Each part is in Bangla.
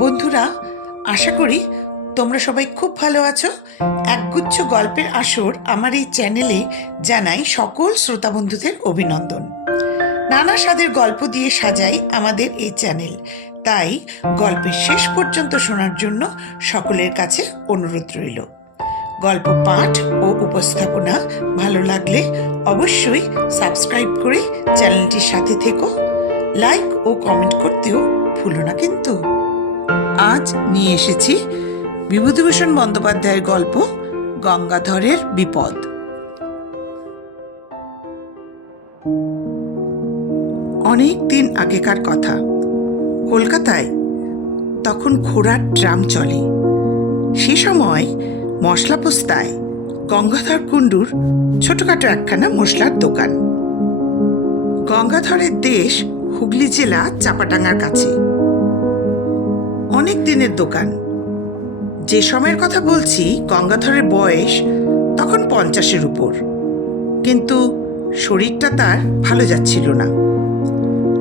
বন্ধুরা, আশা করি তোমরা সবাই খুব ভালো আছো। একগুচ্ছ গল্পের আসর আমার এই চ্যানেলে জানাই সকল শ্রোতা বন্ধুদের অভিনন্দন। নানা স্বাদের গল্প দিয়ে সাজাই আমাদের এই চ্যানেল, তাই গল্পের শেষ পর্যন্ত শোনার জন্য সকলের কাছে অনুরোধ রইল। গল্প পাঠ ও উপস্থাপনা ভালো লাগলে অবশ্যই সাবস্ক্রাইব করে চ্যানেলটির সাথে থেকো। লাইক ও কমেন্ট করতেও ভুলো না কিন্তু। আজ নিয়ে এসেছি বিভূতিভূষণ বন্দ্যোপাধ্যায়ের গল্প গঙ্গাধরের বিপদ। অনেক দিন আগেকার কথা। কলকাতায় তখন ঘোড়ার ট্রাম চলে। সে সময় মশলা পোস্তায় গঙ্গাধর কুণ্ডুর ছোটখাটো একখানা মশলার দোকান। গঙ্গাধরের দেশ হুগলি জেলা চাপাডাঙ্গার কাছে। অনেক দিনের দোকান। যে সময়ের কথা বলছি গঙ্গাধরের বয়স তখন 50-এর উপর, কিন্তু শরীরটা তার ভালো যাচ্ছিল না।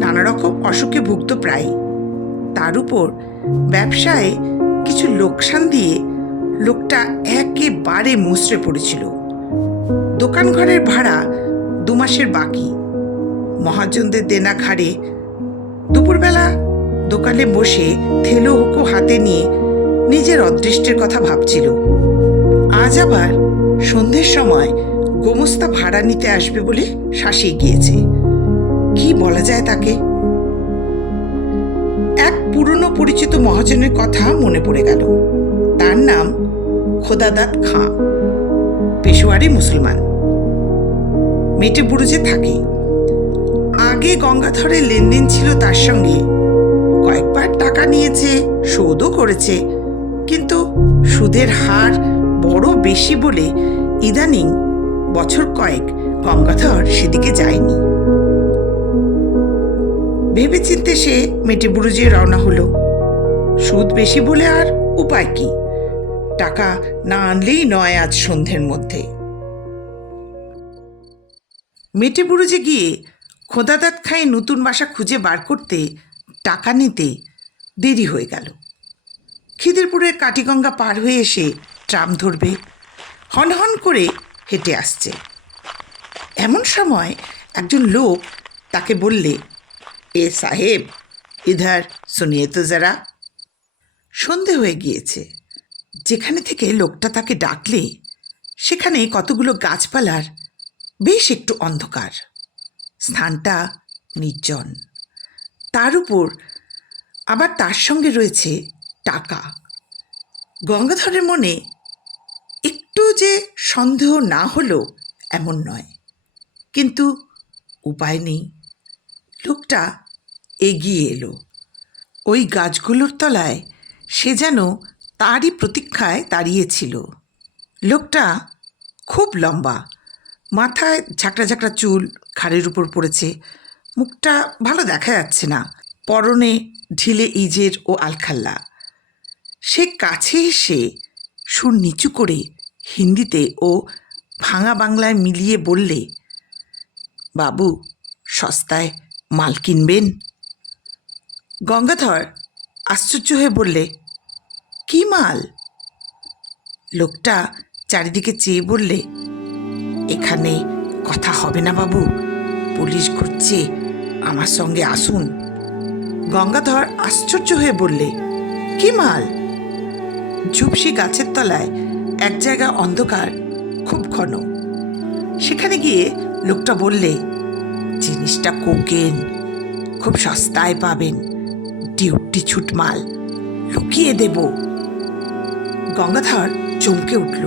নানা রকম অসুখে ভুগত প্রায়। তার উপর ব্যবসায় কিছু লোকসান দিয়ে লোকটা একেবারে মুচড়ে পড়েছিল। দোকান ঘরের ভাড়া 2 মাসের বাকি, মহাজনদের দেনা ঘাড়ে। দুপুরবেলা দোকানে বসে থেলো হুকো হাতে নিয়ে নিজের অদৃষ্টের কথা ভাবছিল। আজ আবার সন্ধ্যের সময় গোমস্তা ভাড়া নিতে আসবে বলে শাসিয়ে গিয়েছে। কি বলা যায় তাকে? এক পুরনো পরিচিত মহাজনের কথা মনে পড়ে গেল। তার নাম খোদাদাদ খাঁ, পেশোয়ারি মুসলমান, মেটে বুরুজে থাকে। আগে গঙ্গাধরের লেনদেন ছিল তার সঙ্গে। কয়েকবার টাকা নিয়েছে, শোধও করেছে, কিন্তু সুদের হার বড় বেশি বলে ইদানিং বছর কয়েক গঙ্গাধর সেদিকে যায়নি। ভেবেচিন্তে সে মেটে বুরুজে রওনা হলো। সুদ বেশি বলে আর উপায় কি? টাকা না আনলেই নয় আজ সন্ধ্যের মধ্যে। মেটে বুরুজে গিয়ে খোদাদাদ খাঁয়ে নতুন বাসা খুঁজে বার করতে, টাকা নিতে দেরি হয়ে গেল। খিদিরপুরের কাটিগঙ্গা পার হয়ে এসে ট্রাম ধরবে, হনহন করে হেঁটে আসছে। এমন সময় একজন লোক তাকে বললে, এ সাহেব, ইধার শুনিয়ে তো যারা। সন্ধে হয়ে গিয়েছে। যেখানে থেকে লোকটা তাকে ডাকলে সেখানে কতগুলো গাছপালার বেশ একটু অন্ধকার। স্থানটা নির্জন। তার উপর আবার তার সঙ্গে রয়েছে টাকা। গঙ্গাধরের মনে একটু যে সন্দেহ না হলো এমন নয়, কিন্তু উপায় নেই। লোকটা এগিয়ে এলো। ওই গাছগুলোর তলায় সে যেন তারই প্রতীক্ষায় দাঁড়িয়েছিল। লোকটা খুব লম্বা, মাথায় ঝাঁকড়া ঝাঁকড়া চুল ঘাড়ের উপর পড়েছে, মুখটা ভালো দেখা যাচ্ছে না, পরনে ঢিলে ইজের ও আলখাল্লা। সে কাছে এসে সুর নিচু করে হিন্দিতে ও ভাঙা বাংলায় মিলিয়ে বললে, বাবু, সস্তায় মাল কিনবেন? গঙ্গাধর আশ্চর্য হয়ে বললে, কি মাল? লোকটা চারিদিকে চেয়ে বললে, এখানে কথা হবে না বাবু, পুলিশ ঘুরছে, আমার সঙ্গে আসুন। গঙ্গাধর আশ্চর্য হয়ে বললে, কি মাল? ঝুপসি গাছের তলায় এক জায়গা অন্ধকার, খুব ঘন। সেখানে গিয়ে লোকটা বললে, জিনিসটা কোকেন, খুব সস্তায় পাবেন, ডিউটি ছুট মাল, লুকিয়ে দেব। গঙ্গাধর চমকে উঠল।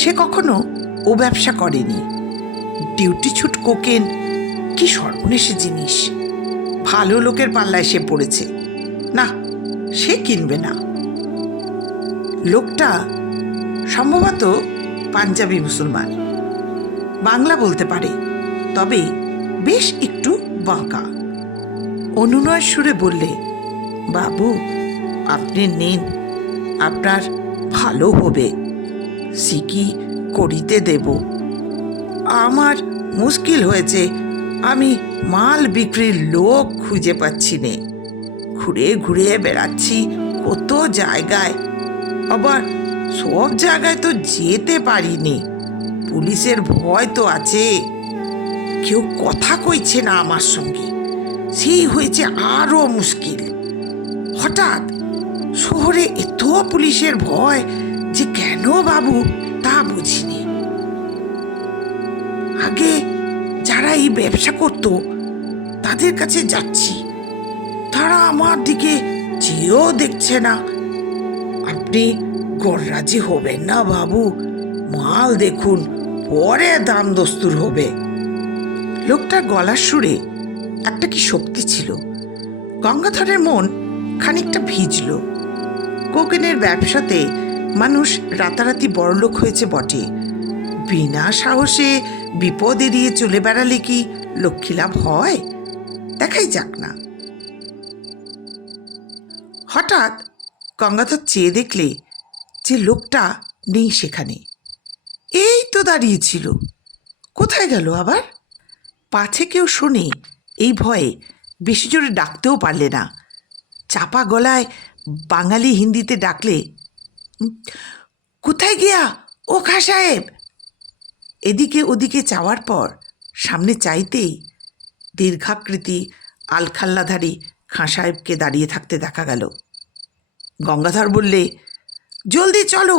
সে কখনো ও ব্যবসা করেনি। ডিউটি ছুট কোকেন, কি সর্বনেশে জিনিস! ভালো লোকের পাল্লায় সে পড়েছে। না, সে কিনবে না। লোকটা সম্ভবত পাঞ্জাবি মুসলমান, বাংলা বলতে পারে, তবে বেশ একটু বাঁকা। অনুনয় সুরে বললে, বাবু, আপনি নিন, আপনার ভালো হবে, সিকি করিতে দেব। আমার মুশকিল হয়েছে, আমি মাল বিক্রির লোক খুঁজে পাচ্ছি নে, ঘুরে ঘুরে বেড়াচ্ছি কত জায়গায়, আবার সব জায়গায় তো যেতে পারিনি। পুলিশের ভয় তো আছে, কেউ কথা কইছে না আমার সঙ্গে, সেই হয়েছে আরো মুশকিল। হঠাৎ শহরে এত পুলিশের ভয় যে কেন বাবু তা বুঝিনি। আগে যারা এই ব্যবসা করত তাদের কাছে যাচ্ছি, তারা আমার দিকে চেয়েও দেখছে না। আপনি গররাজি হবেন না বাবু, মাল দেখুন, পরে দাম দস্তুর হবে। লোকটার গলার সুরে একটা কি শক্তি ছিল। গঙ্গাধরের মন খানিকটা ভিজল। কোকেনের ব্যবসাতে মানুষ রাতারাতি বড়লোক হয়েছে বটে, বিনা সাহসে বিপদ এড়িয়ে চলে বেড়ালে কি লক্ষ্মীলাভ হয়? দেখাই যাক না। হঠাৎ গঙ্গাধর চেয়ে দেখলে যে লোকটা নেই সেখানে, এই তো দাঁড়িয়েছিল। কোথায় গেল আবার? পাছে কেউ শোনে এই ভয়ে বেশি জোরে ডাকতেও পারলে না। চাপা গলায় বাঙালি হিন্দিতে ডাকলে, কোথায় গিয়া ও খাঁ সাহেব? এদিকে ওদিকে চাওয়ার পর সামনে চাইতেই দীর্ঘাকৃতি আলখাল্লাধারী খাঁ সাহেবকে দাঁড়িয়ে থাকতে দেখা গেল। গঙ্গাধর বললে, জলদি চলো,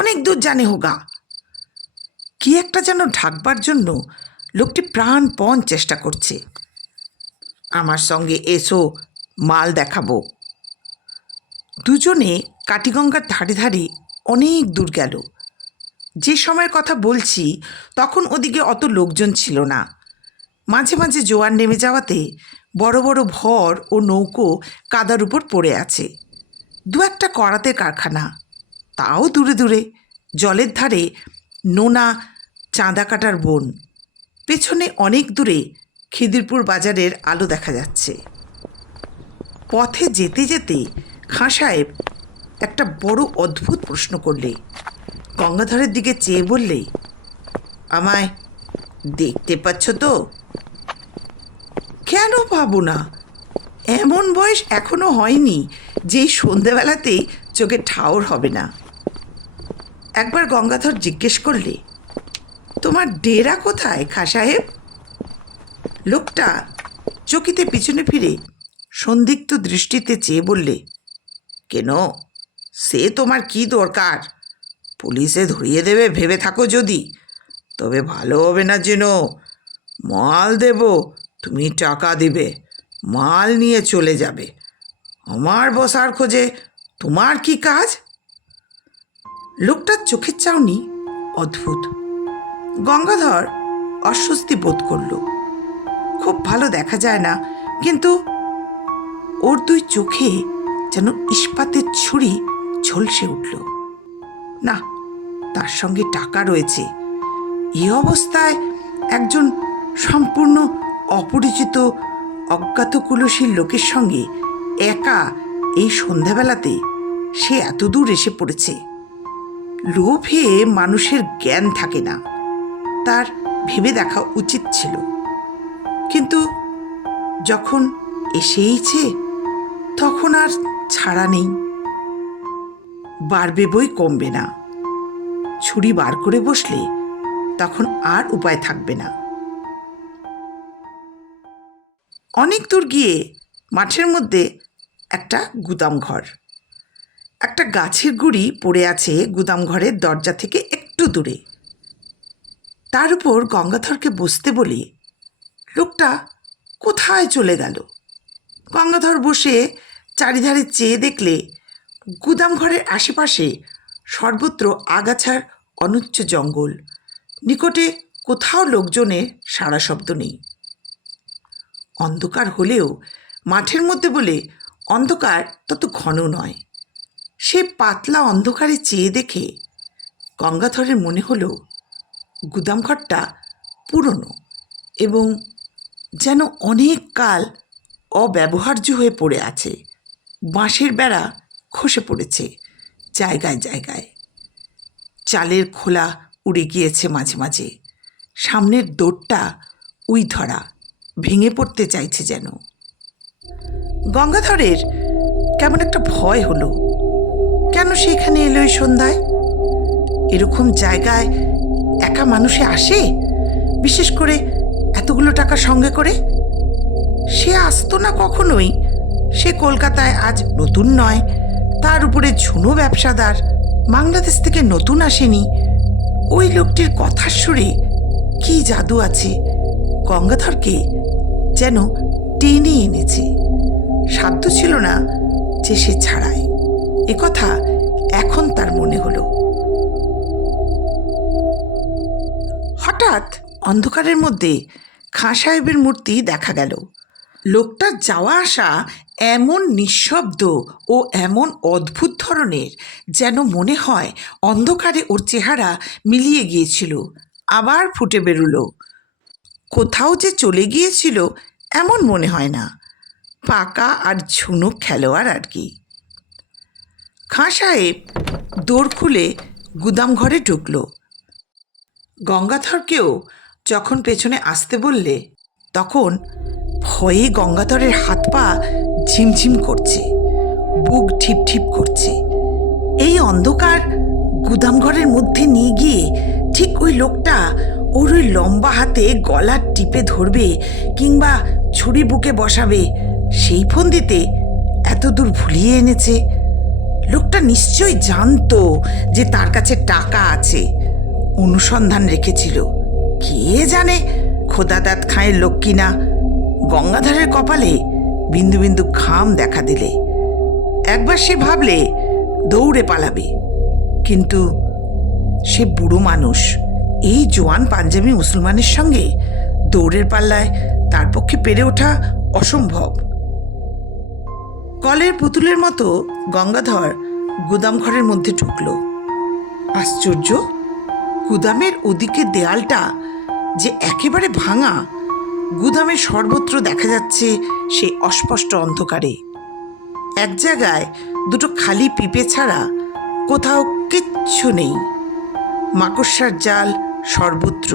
অনেক দূর জানে হোগা। কি একটা যেন ঢাকবার জন্য লোকটি প্রাণপণ চেষ্টা করছে। আমার সঙ্গে এসো, মাল দেখাবো। দুজনে কাটিগঙ্গার ধারে ধারে অনেক দূর গেল। যে সময়ের কথা বলছি তখন ওদিকে অত লোকজন ছিল না। মাঝে মাঝে জোয়ার নেমে যাওয়াতে বড় বড় ভর ও নৌকো কাদার উপর পড়ে আছে। দু একটা করাতের কারখানা, তাও দূরে দূরে। জলের ধারে নোনা চাঁদা কাটার বন। পেছনে অনেক দূরে খিদিরপুর বাজারের আলো দেখা যাচ্ছে। পথে যেতে যেতে খাঁ সাহেব একটা বড় অদ্ভুত প্রশ্ন করলে। গঙ্গাধরের দিকে চেয়ে বললে, আমায় দেখতে পাচ্ছ তো? কেন পাবো না? এমন বয়স এখনো হয়নি যেই সন্ধেবেলাতেই চোখে ঠাউর হবে না। একবার গঙ্গাধর জিজ্ঞেস করলে, তোমার ডেরা কোথায় খাঁ সাহেব? লোকটা চকিতে পিছনে ফিরে সন্দিগ্ধ দৃষ্টিতে চেয়ে বললে, কেন, সে তোমার কি দরকার? পুলিশে ধরিয়ে দেবে ভেবে থাকো যদি, তবে ভালো হবে না যেন। মাল দেব, তুমি টাকা দিবে, মাল নিয়ে চলে যাবে। আমার বসার খোঁজে তোমার কি কাজ? লোকটার চোখের চাউনি অদ্ভুত। গঙ্গাধর অস্বস্তি বোধ করল। খুব ভালো দেখা যায় না, কিন্তু ওর দুই চোখে যেন ইস্পাতের ছুরি ঝলসে উঠল। না, তার সঙ্গে টাকা রয়েছে। এই অবস্থায় একজন সম্পূর্ণ অপরিচিত অজ্ঞাত কুলসীর লোকের সঙ্গে একা এই সন্ধ্যাবেলাতে সে এত দূর এসে পড়েছে। লোভে মানুষের জ্ঞান থাকে না, তার ভেবে দেখা উচিত ছিল। কিন্তু যখন এসেইছে তখন আর ছাড়া নেই। বাড়বে বই কমবে না। ছুরি বার করে বসলে তখন আর উপায় থাকবে না। অনেক দূর গিয়ে মাঠের মধ্যে একটা গুদাম ঘর। একটা গাছের গুঁড়ি পড়ে আছে গুদাম ঘরের দরজা থেকে একটু দূরে। তার উপর গঙ্গাধরকে বসতে বলে লোকটা কোথায় চলে গেল। গঙ্গাধর বসে চারিধারে চেয়ে দেখলে গুদাম ঘরের আশেপাশে সর্বত্র আগাছার অনুচ্চ জঙ্গল। নিকটে কোথাও লোকজনের সাড়া শব্দ নেই। অন্ধকার হলেও মাঠের মধ্যে বলে অন্ধকার তত ঘন নয়। সে পাতলা অন্ধকারে চেয়ে দেখে গঙ্গাধরের মনে হলো গুদামঘরটা পুরনো এবং যেন অনেক কাল অব্যবহার্য হয়ে পড়ে আছে। বাঁশের বেড়া খসে পড়েছে জায়গায় জায়গায়। চালের খোলা উড়ে গিয়েছে মাঝে মাঝে। সামনের দোরটা উই ধরা, ভেঙে পড়তে চাইছে যেন। গঙ্গাধরের কেমন একটা ভয় হলো। কেন সেখানে এলো এই সন্ধ্যায়? এরকম জায়গায় একা মানুষে আসে, বিশেষ করে এতগুলো টাকা সঙ্গে করে? সে আসতো না কখনোই। সে কলকাতায় আজ নতুন নয়, তার উপরে ঝুনো ব্যবসাদার, বাংলাদেশ থেকে নতুন আসেনি। ওই লোকটির কথার সুরে কি জাদু আছে, গঙ্গাধরকে যেন টেনে এনেছে। সাধ্য ছিল না যে সে ছাড়ায়, একথা এখন তার মনে হলো। হঠাৎ অন্ধকারের মধ্যে খাঁ সাহেবের মূর্তি দেখা গেল। লোকটার যাওয়া আসা এমন নিঃশব্দ ও এমন অদ্ভুত ধরনের, যেন মনে হয় অন্ধকারে ওর চেহারা মিলিয়ে গিয়েছিল, আবার ফুটে বেরুলো। কোথাও যে চলে গিয়েছিল এমন মনে হয় না, পাকা আর ঝুনুক খেলোয়াড় আর কি। খাঁ সাহেব দোর খুলে গুদাম ঘরে ঢুকল। গঙ্গাধরকেও যখন পেছনে আসতে বললে, তখন ভয়ে গঙ্গাধরের হাত পা ঝিমঝিম করছে, বুক ঠিপ ঠিপ করছে। এই অন্ধকার গুদাম ঘরের মধ্যে নিয়ে গিয়ে ঠিক ওই লোকটা ওর ওই লম্বা হাতে গলা টিপে ধরবে কিংবা ছুরি বুকে বসাবে, সেই ফন্দিতে এত দূর ভুলিয়ে এনেছে। লোকটা নিশ্চয়ই জানতো যে তার কাছে টাকা আছে, অনুসন্ধান রেখেছিল। কে জানে খোদাদাত খাঁয়ের লোক কিনা। গঙ্গাধরের কপালে বিন্দু বিন্দু ঘাম দেখা দিলে একবার সে ভাবলে দৌড়ে পালাবে, কিন্তু সে বুড়ো মানুষ, এই জোয়ান পাঞ্জাবি মুসলমানের সঙ্গে দৌড়ের পাল্লায় তার পক্ষে পেরে ওঠা অসম্ভব। কলের পুতুলের মতো গঙ্গাধর গুদাম ঘরের মধ্যে ঢুকল। আশ্চর্য, গুদামের ওদিকে দেয়ালটা যে একেবারে ভাঙা, গুদামের সর্বত্র দেখা যাচ্ছে সেই অস্পষ্ট অন্ধকারে। এক জায়গায় দুটো খালি পিপে ছাড়া কোথাও কিচ্ছু নেই। মাকড়সার জাল সর্বত্র।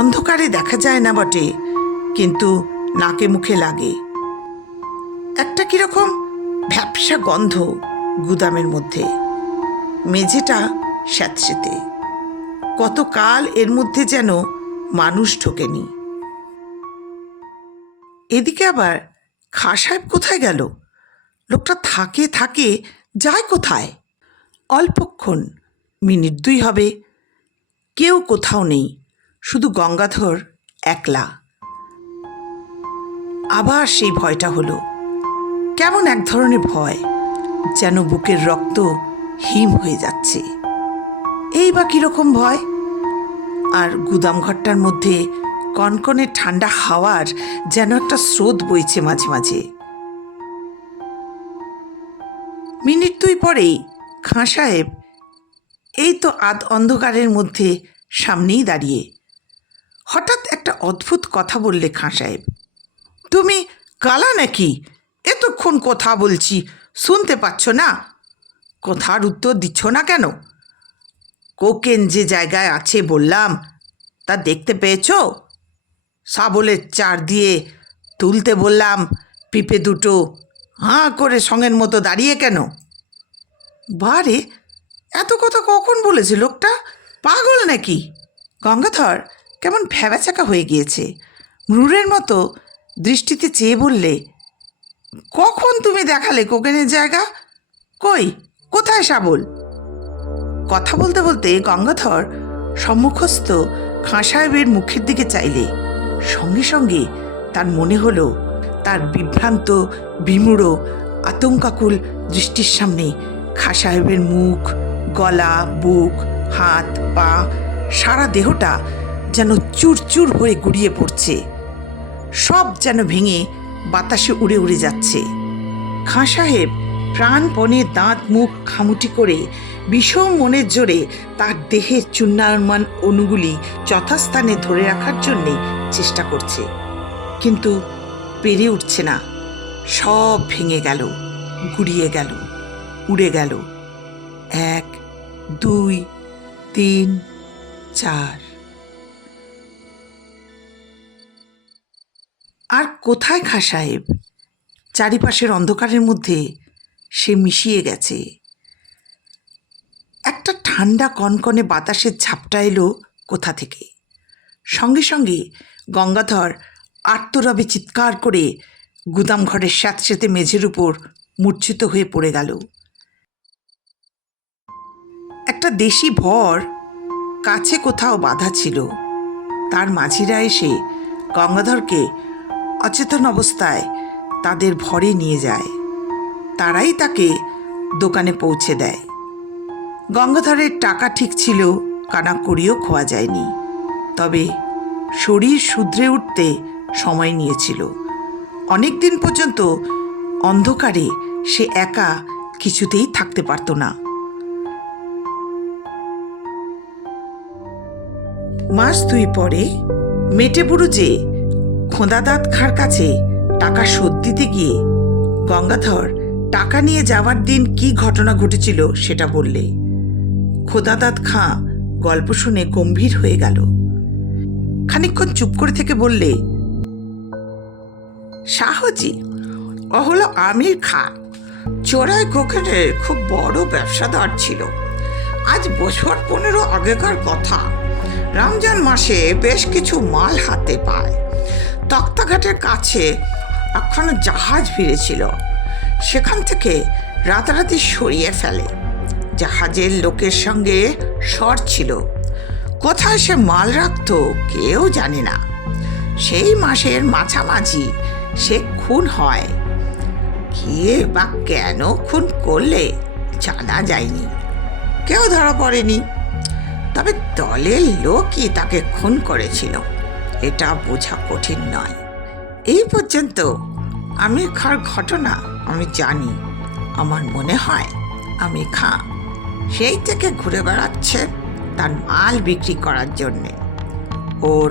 অন্ধকারে দেখা যায় না বটে, কিন্তু নাকে মুখে লাগে। একটা কিরকম ভ্যাপসা গন্ধ গুদামের মধ্যে। মেঝেটা স্যাঁতসেঁতে, কতকাল এর মধ্যে যেন মানুষ ঢোকেনি। এদিকে আবার খাঁ সাহেব কোথায় গেল? লোকটা থাকে থাকে যায় কোথায়? অল্পক্ষণ, মিনিট দুই হবে, কেউ কোথাও নেই, শুধু গঙ্গাধর একলা। আবার সেই ভয়টা হলো, কেমন এক ধরনের ভয়, যেন বুকের রক্ত হিম হয়ে যাচ্ছে। এই বা কীরকম ভয়? আর গুদাম ঘরটার মধ্যে কনকনে ঠান্ডা হাওয়ার যেন একটা স্রোত বইছে মাঝে মাঝে। মিনিট দুই পরেই খাঁ সাহেব এই তো আধ অন্ধকারের মধ্যে সামনেই দাঁড়িয়ে। হঠাৎ একটা অদ্ভুত কথা বললে খাঁ সাহেব। তুমি কালা নাকি? এতক্ষণ কথা বলছি, শুনতে পাচ্ছ না? কথার উত্তর দিচ্ছ না কেন? কোকেন যে জায়গায় আছে বললাম, তা দেখতে পেয়েছ? শাবলের চার দিয়ে তুলতে বললাম, পিপে দুটো হাঁ করে সঙ্গের মতো দাঁড়িয়ে কেন? বারে, এত কথা কখন বলেছে লোকটা? পাগল নাকি? গঙ্গাধর কেমন ভ্যাবাচাকা হয়ে গিয়েছে। মৃুরের মতো দৃষ্টিতে চেয়ে বললে, কখন তুমি দেখালে কোকেনের জায়গা? কই, কোথায় শাবল? কথা বলতে বলতে গঙ্গাধর সম্মুখস্থ খাঁ সাহেবের মুখের দিকে চাইলে সঙ্গে সঙ্গে তার মনে হলো তার বিভ্রান্ত, বিমূঢ়, আতঙ্কাকুল দৃষ্টির সামনে খাঁ সাহেবের মুখ, গলা, বুক, হাত, পা, সারা দেহটা যেন চুরচুর হয়ে গুড়িয়ে পড়ছে। সব যেন ভেঙে বাতাসে উড়ে উড়ে যাচ্ছে। খাঁ সাহেব প্রাণপণে দাঁত মুখ খামুটি করে বিষম মনের জোরে তার দেহের চূর্ণায়মান অণুগুলি যথাস্থানে ধরে রাখার জন্যে চেষ্টা করছে, কিন্তু পেরে উঠছে না। সব ভেঙে গেল, গুড়িয়ে গেল, উড়ে গেল। 1, 2, 3, 4। আর কোথায় খাঁ সাহেব? চারিপাশের অন্ধকারের মধ্যে সে মিশিয়ে গেছে। একটা ঠান্ডা কনকনে বাতাসের ঝাপটা এলো কোথা থেকে। সঙ্গে সঙ্গে গঙ্গাধর আর্তরবে চিৎকার করে গুদাম ঘরের স্যাঁতস্যাঁতে মেঝের উপর মূর্ছিত হয়ে পড়ে গেল। একটা দেশি ভর কাছে কোথাও বাঁধা ছিল। তার মাঝিরা এসে গঙ্গাধরকে অচেতন অবস্থায় তাদের ভরে নিয়ে যায়। তারাই তাকে দোকানে পৌঁছে দেয়। গঙ্গাধরের টাকা ঠিক ছিল, কানাকড়িও খোয়া যায়নি। তবে শরীর শুধরে উঠতে সময় নিয়েছিল। অনেক দিন পর্যন্ত অন্ধকারে সে একা কিছুতেই থাকতে পারত না। মাস 2 পরে মেটেবুরুজে খোঁদাদাত খাঁর কাছে টাকা শোধ দিতে গিয়ে গঙ্গাধর টাকা নিয়ে যাওয়ার দিন কি ঘটনা ঘটেছিল সেটা বললে খোদাদাত খাঁ গল্প শুনে গম্ভীর হয়ে গেল। খানিকক্ষণ চুপ করে থেকে বললে, শাহজি, ও হলো আমির খাঁ, চোরাই কোকেনের খুব বড় ব্যবসাদার ছিল। আজ বছর 15 আগেকার কথা। রমজান মাসে বেশ কিছু মাল হাতে পায়। তক্তাঘাটের কাছে একখানা জাহাজ ফিরেছিল। সেখান থেকে রাতারাতি সরিয়ে ফেলে। জাহাজের লোকের সঙ্গে শর ছিল। কোথায় সে মাল রাখত কেউ জানে না। সেই মাসের মাঝামাঝি সে খুন হয়। কে বা কেন খুন করলে জানা যায়নি, কেউ ধরা পড়েনি। তবে দলের লোকই তাকে খুন করেছিল, এটা বোঝা কঠিন নয়। এই পর্যন্ত আমির খাঁর ঘটনা আমি জানি। আমার মনে হয় আমির খাঁ সেই থেকে ঘুরে বেড়াচ্ছে তার মাল বিক্রি করার জন্যে। ওর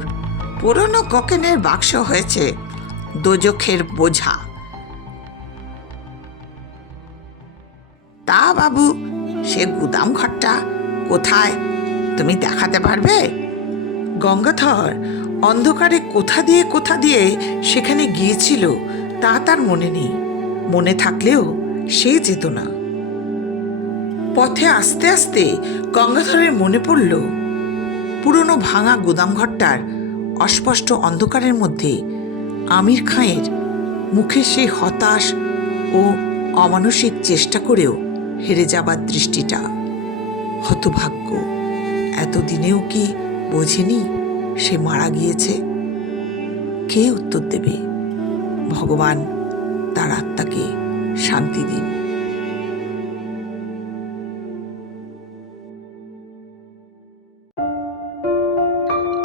পুরনো কোকেনের বাক্স হয়েছে দোজখের বোঝা। তা বাবু, সে গুদাম ঘরটা কোথায় তুমি দেখাতে পারবে? গঙ্গাধর অন্ধকারে কোথা দিয়ে সেখানে গিয়েছিল তা তার মনে নেই। মনে থাকলেও সে যেত না। পথে আস্তে আস্তে গঙ্গাধরের মনে পড়ল পুরনো ভাঙা গুদামঘরটার অস্পষ্ট অন্ধকারের মধ্যে আমির খাঁয়ের মুখে সেই হতাশ ও অমানসিক চেষ্টা করেও হেরে যাবার দৃষ্টিটা। হতভাগ্য, এতদিনেও কি বোঝেনি সে মারা গিয়েছে? কে উত্তর দেবে? ভগবান তার আত্মাকে শান্তি দিন।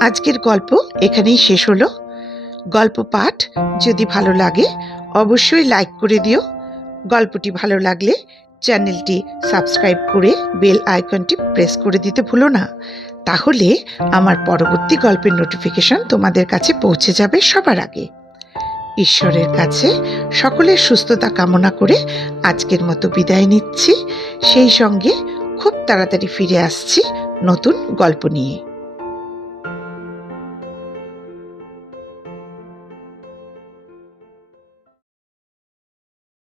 আজকের গল্প এখানেই শেষ হলো। গল্প পাঠ যদি ভালো লাগে অবশ্যই লাইক করে দিও। গল্পটি ভালো লাগলে চ্যানেলটি সাবস্ক্রাইব করে বেল আইকনটি প্রেস করে দিতে ভুলো না। তাহলে আমার পরবর্তী গল্পের নোটিফিকেশন তোমাদের কাছে পৌঁছে যাবে সবার আগে। ঈশ্বরের কাছে সকলের সুস্থতা কামনা করে আজকের মতো বিদায় নিচ্ছি। সেই সঙ্গে খুব তাড়াতাড়ি ফিরে আসছি নতুন গল্প নিয়ে।